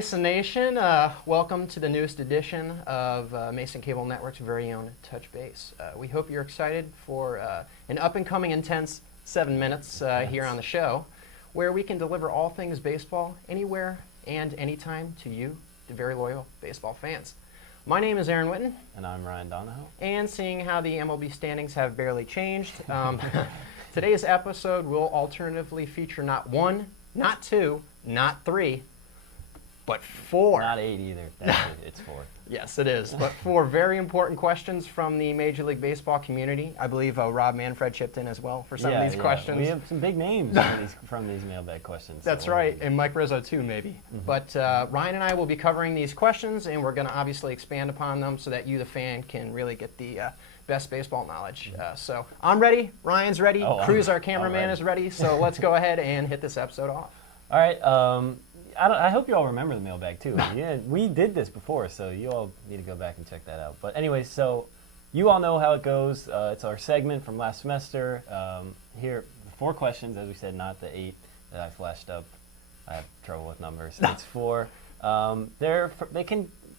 Mason Nation. Welcome to the newest edition of Mason Cable Network's very own Touch Base. We hope you're excited for an up-and-coming intense 7 minutes here on the show, where we can deliver all things baseball anywhere and anytime to you, the very loyal baseball fans. My name is Aaron Witten. And I'm Ryan Donahoe. And seeing how the MLB standings have barely changed, today's episode will alternatively feature not one, not two, not three, but four. Not 8 either. It's 4. Yes, it is. But 4 very important questions from the Major League Baseball community. I believe Rob Manfred chipped in as well for some of these questions. We have some big names from these mailbag questions. That's right, and Mike Rizzo too, maybe. Mm-hmm. But Ryan and I will be covering these questions, and we're going to obviously expand upon them so that you, the fan, can really get the best baseball knowledge. So I'm ready. Ryan's ready. Cruz, our cameraman, is ready. So let's go ahead and hit this episode off. All right. I hope you all remember the mailbag, too. Yeah, we did this before, so you all need to go back and check that out. But anyway, so you all know how it goes. It's our segment from last semester. Here, 4 questions, as we said, not the 8 that I flashed up. I have trouble with numbers. It's 4. They're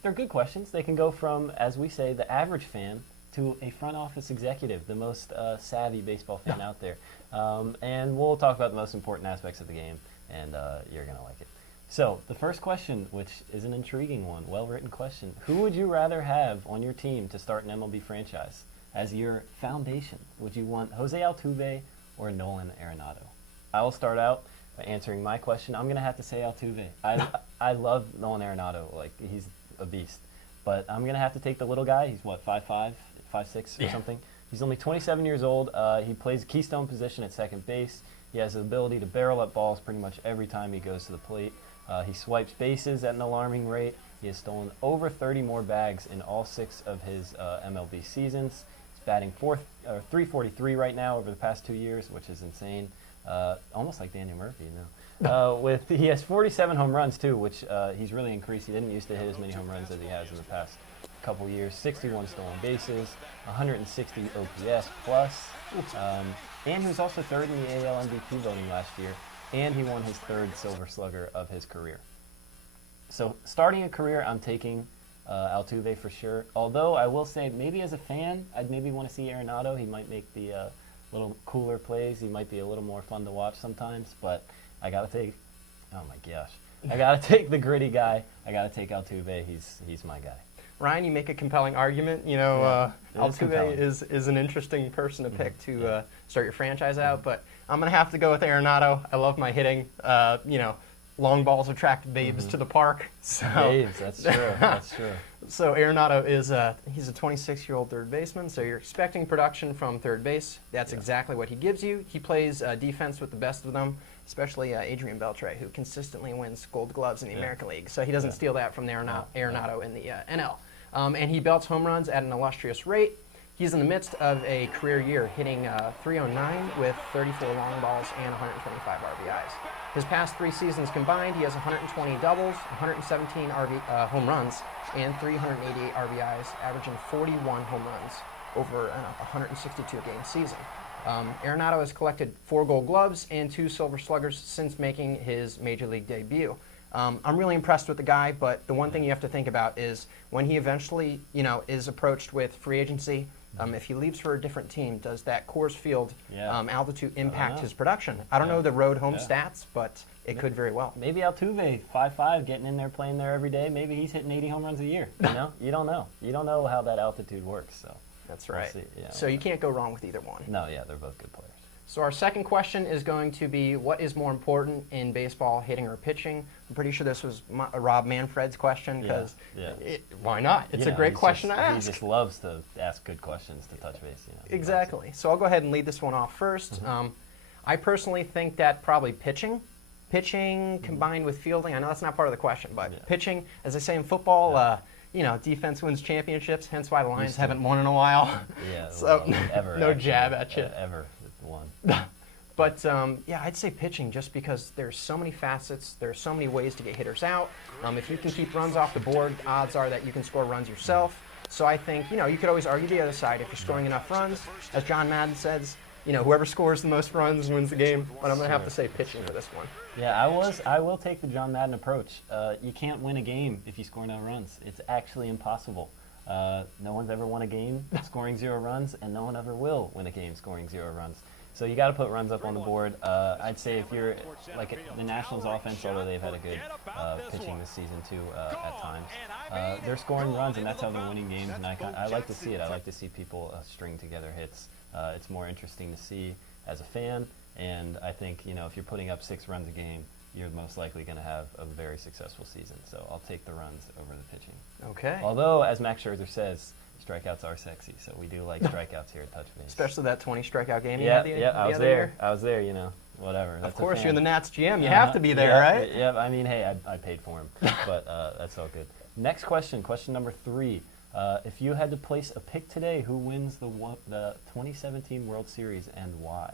good questions. They can go from, as we say, the average fan to a front office executive, the most savvy baseball fan out there. And we'll talk about the most important aspects of the game, and you're going to like it. So, the first question, which is an intriguing one, well-written question. Who would you rather have on your team to start an MLB franchise as your foundation? Would you want Jose Altuve or Nolan Arenado? I will start out by answering my question. I'm going to have to say Altuve. I love Nolan Arenado. Like, he's a beast. But I'm going to have to take the little guy. He's, 5'5", 5'6", or something. He's only 27 years old. He plays a keystone position at second base. He has the ability to barrel up balls pretty much every time he goes to the plate. He swipes bases at an alarming rate. He has stolen over 30 more bags in all 6 of his MLB seasons. He's batting 343 right now over the past 2 years, which is insane. Almost like Danny Murphy, you know. He has 47 home runs, too, which he's really increased. He didn't used to hit as many home runs as he has in the past couple years. 61 stolen bases, 160 OPS plus. And he was also 3rd in the AL MVP voting last year. And he won his 3rd Silver Slugger of his career. So starting a career, I'm taking Altuve for sure. Although I will say, maybe as a fan, I'd maybe want to see Arenado. He might make the little cooler plays. He might be a little more fun to watch sometimes. But I got to take, oh my gosh, I got to take the gritty guy. I got to take Altuve. He's my guy. Ryan, you make a compelling argument. You know, Altuve is an interesting person to pick to start your franchise out, but I'm going to have to go with Arenado. I love my hitting. Long balls attract babes to the park. So. Babes, that's true. That's true. So Arenado is he's a 26-year-old third baseman, so you're expecting production from third base. That's exactly what he gives you. He plays defense with the best of them, especially Adrian Beltre, who consistently wins Gold Gloves in the American League. So he doesn't steal that from Arenado in the NL. And he belts home runs at an illustrious rate. He's in the midst of a career year, hitting .309 with 34 long balls and 125 RBIs. His past 3 seasons combined, he has 120 doubles, 117 home runs, and 388 RBIs, averaging 41 home runs over a 162-game season. Arenado has collected 4 Gold Gloves and 2 Silver Sluggers since making his Major League debut. I'm really impressed with the guy, but the one thing you have to think about is when he eventually, is approached with free agency, if he leaves for a different team, does that Coors Field altitude impact his production? I don't know the road home stats, but it could very well. Maybe Altuve, 5'5", getting in there, playing there every day. Maybe he's hitting 80 home runs a year. You don't know. You don't know how that altitude works. So that's right. So you can't go wrong with either one. No, they're both good players. So our second question is going to be, what is more important in baseball, hitting or pitching? I'm pretty sure this was Rob Manfred's question, because why not? It's a great question to ask. He just loves to ask good questions to touch base. Exactly. So I'll go ahead and lead this one off first. I personally think that probably pitching combined with fielding, I know that's not part of the question, but pitching, as they say in football, defense wins championships, hence why the Lions haven't won in a while. So no jab at you. Ever won. But, I'd say pitching, just because there's so many facets, there's so many ways to get hitters out. If you can keep runs off the board, odds are that you can score runs yourself. So I think, you could always argue the other side. If you're scoring enough runs, as John Madden says, whoever scores the most runs wins the game. But I'm going to have to say pitching for this one. Yeah, I will take the John Madden approach. You can't win a game if you score no runs. It's actually impossible. No one's ever won a game scoring 0 runs, and no one ever will win a game scoring 0 runs. So you got to put runs up on the board. I'd say if you're like the Nationals offense, although they've had a good pitching this season too at times, they're scoring runs, and that's how they're winning games. And I like to see it. I like to see people string together hits. It's more interesting to see as a fan, and I think if you're putting up 6 runs a game, you're most likely going to have a very successful season. So I'll take the runs over the pitching. Okay. Although, as Max Scherzer says, strikeouts are sexy, so we do like strikeouts here at Touch Base. Especially that 20 strikeout game you Yeah, had the I was other there. year. I was there, whatever. Of That's course, a you're the fan. Nats GM. You have to be there, right? Yeah, I mean, hey, I paid for him, but that's all good. Next question number 3. If you had to place a pick today, who wins the 2017 World Series and why?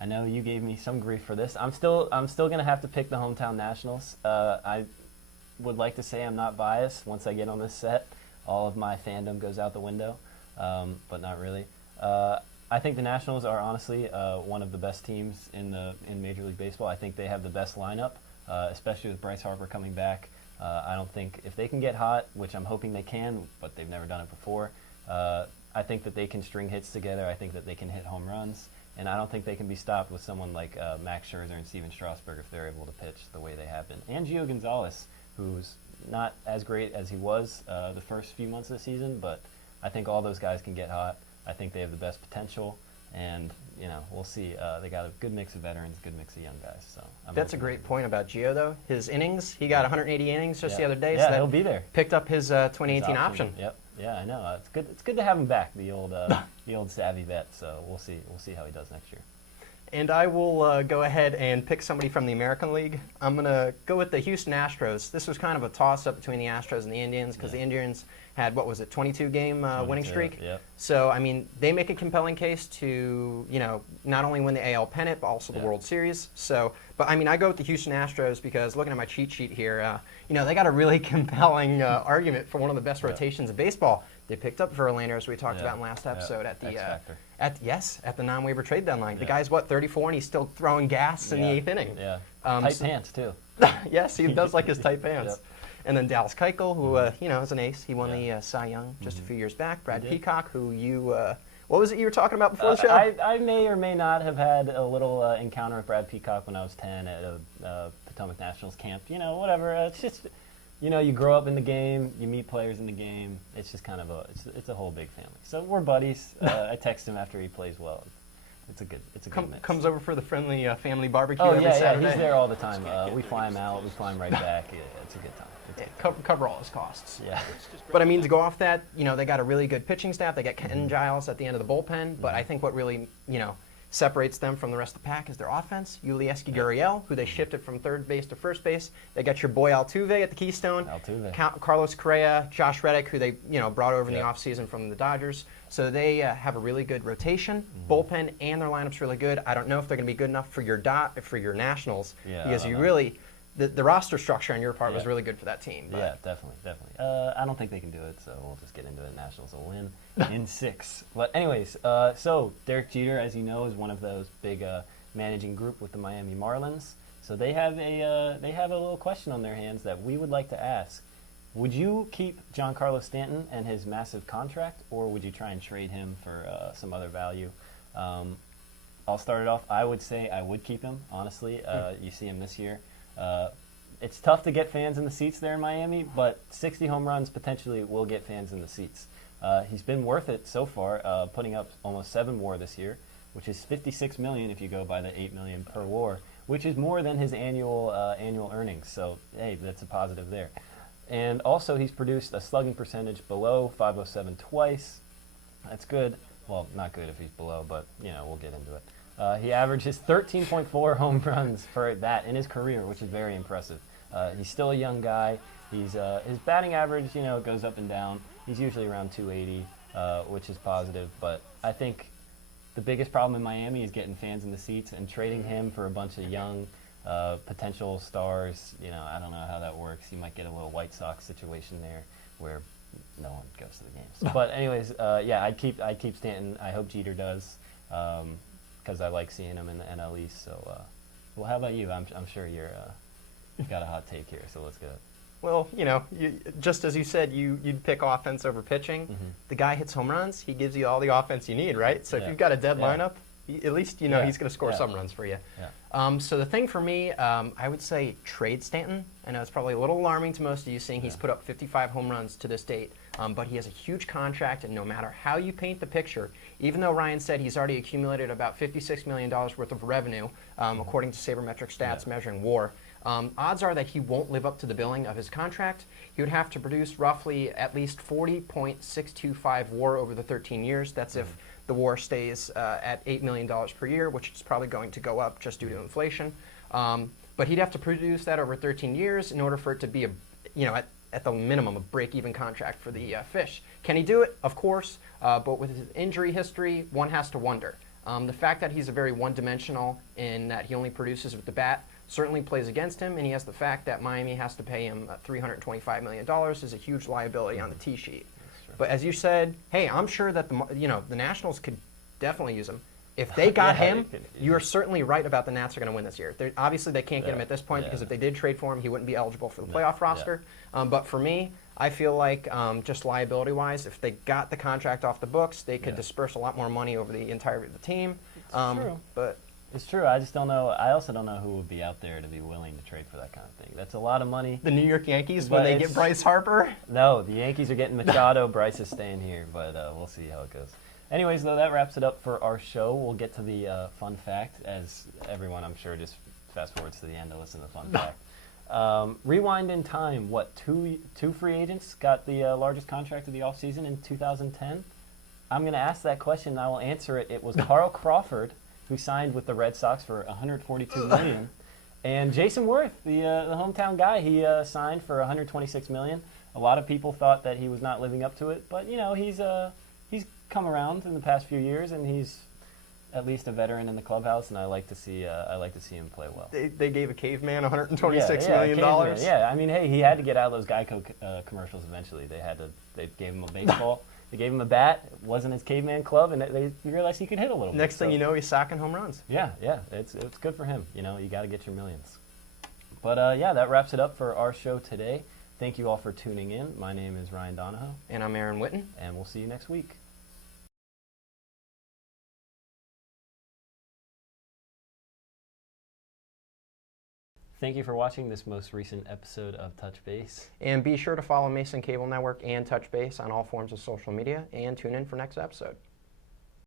I know you gave me some grief for this. I'm still going to have to pick the hometown Nationals. I would like to say I'm not biased. Once I get on this set, all of my fandom goes out the window, but not really. I think the Nationals are honestly one of the best teams in Major League Baseball. I think they have the best lineup, especially with Bryce Harper coming back. I don't think if they can get hot, which I'm hoping they can, but they've never done it before, I think that they can string hits together. I think that they can hit home runs. And I don't think they can be stopped with someone like Max Scherzer and Steven Strasburg if they're able to pitch the way they have been. And Gio Gonzalez, who's not as great as he was the first few months of the season, but I think all those guys can get hot. I think they have the best potential, and we'll see. They got a good mix of veterans, good mix of young guys. So that's a great point about Gio, though. His innings, he got 180 innings just the other day. Yeah, so he'll be there. Picked up his 2018 option. Yep. Yeah, I know. It's good. It's good to have him back, the old savvy vet. So we'll see. We'll see how he does next year. And I will go ahead and pick somebody from the American League. I'm going to go with the Houston Astros. This was kind of a toss-up between the Astros and the Indians because the Indians had, 22-game winning streak. Yep. So, I mean, they make a compelling case to, not only win the AL pennant, but also the World Series. So, but, I mean, I go with the Houston Astros because looking at my cheat sheet here, they got a really compelling argument for one of the best rotations of baseball. They picked up Verlander, as we talked about in last episode, at the at the non-waiver trade deadline. The guy's 34, and he's still throwing gas in the 8th inning. Yeah, tight pants too. Yes, he does like his tight pants. Yep. And then Dallas Keuchel, who is an ace. He won the Cy Young just a few years back. Brad Peacock, who you what was it you were talking about before the show? I may or may not have had a little encounter with Brad Peacock when I was 10 at a Potomac Nationals camp. Whatever. It's just. You grow up in the game, you meet players in the game. It's just kind of it's a whole big family. So we're buddies. I text him after he plays well. It's a good mix. Comes over for the friendly family barbecue. Oh every yeah, Saturday. he's there all the time. We fly him out, we fly him right back. Yeah, it's a good time. Cover all his costs. Yeah. But I mean, to go off that, they got a really good pitching staff. They got Ken Giles at the end of the bullpen. But I think what really, separates them from the rest of the pack is their offense. Yulieski Gurriel, who they shifted from third base to first base. They got your boy Altuve at the Keystone. Carlos Correa, Josh Reddick, who they brought over in the offseason from the Dodgers. So they have a really good rotation, bullpen, and their lineup's really good. I don't know if they're going to be good enough for your Nationals because you really the roster structure on your part was really good for that team. Yeah, definitely. I don't think they can do it, so we'll just get into it. Nationals will win in 6. But anyways, so Derek Jeter, as you know, is one of those big managing group with the Miami Marlins. So they have a little question on their hands that we would like to ask. Would you keep Giancarlo Stanton and his massive contract, or would you try and trade him for some other value? I'll start it off. I would say I would keep him, honestly. You see him this year. It's tough to get fans in the seats there in Miami, but 60 home runs potentially will get fans in the seats. He's been worth it so far, putting up almost 7 WAR this year, which is $56 million if you go by the $8 million per WAR, which is more than his annual earnings. So hey, that's a positive there. And also, he's produced a slugging percentage below .507 twice. That's good. Well, not good if he's below, but we'll get into it. He averages 13.4 home runs for that in his career, which is very impressive. He's still a young guy. His batting average, goes up and down. He's usually around 280, which is positive. But I think the biggest problem in Miami is getting fans in the seats, and trading him for a bunch of young potential stars. I don't know how that works. You might get a little White Sox situation there, where no one goes to the games. But anyways, yeah, I'd keep Stanton. I hope Jeter does, because I like seeing him in the NL East. So, well, how about you? I'm sure you've got a hot take here. So let's go. Well, just as you said, you'd pick offense over pitching. Mm-hmm. The guy hits home runs. He gives you all the offense you need, right? So if you've got a dead lineup, at least he's going to score some runs for you. Yeah. So the thing for me, I would say trade Stanton. I know it's probably a little alarming to most of you, seeing he's put up 55 home runs to this date. But he has a huge contract, and no matter how you paint the picture, even though Ryan said he's already accumulated about $56 million worth of revenue, according to Sabermetric Stats measuring WAR, odds are that he won't live up to the billing of his contract. He would have to produce roughly at least 40.625 WAR over the 13 years. That's if the WAR stays at $8 million per year, which is probably going to go up just due to inflation. But he'd have to produce that over 13 years in order for it to be at the minimum, a break-even contract for the Fish. Can he do it? Of course, but with his injury history, one has to wonder. The fact that he's a very one-dimensional in that he only produces with the bat certainly plays against him, and he has the fact that Miami has to pay him $325 million is a huge liability on the tee sheet. But as you said, hey, I'm sure that the Nationals could definitely use him. If they got him, you are certainly right about the Nats are going to win this year. Obviously, they can't get him at this point because if they did trade for him, he wouldn't be eligible for the playoff roster. But for me, I feel like just liability-wise, if they got the contract off the books, they could disperse a lot more money over the entirety of the team. It's true. But it's true. I just don't know. I also don't know who would be out there to be willing to trade for that kind of thing. That's a lot of money. The New York Yankees, when they get Bryce Harper? No, the Yankees are getting Machado. Bryce is staying here, but we'll see how it goes. Anyways, though, that wraps it up for our show. We'll get to the fun fact, as everyone, I'm sure, just fast forwards to the end to listen to the fun fact. Rewind in time, two free agents got the largest contract of the offseason in 2010? I'm going to ask that question, and I will answer it. It was Carl Crawford, who signed with the Red Sox for $142 million, and Jason Worth, the hometown guy, he signed for $126 million. A lot of people thought that he was not living up to it, but, he's come around in the past few years, and he's at least a veteran in the clubhouse, and I like to see him play well. They gave a caveman $126 million. Yeah, I mean, hey, he had to get out of those Geico commercials eventually. They gave him a baseball, they gave him a bat. It wasn't his caveman club, and they realized he could hit a little bit. Next thing you know, he's sacking home runs. Yeah, it's good for him. You got to get your millions. But that wraps it up for our show today. Thank you all for tuning in. My name is Ryan Donahoe. And I'm Aaron Witten. And we'll see you next week. Thank you for watching this most recent episode of Touch Base. And be sure to follow Mason Cable Network and Touch Base on all forms of social media, and tune in for next episode.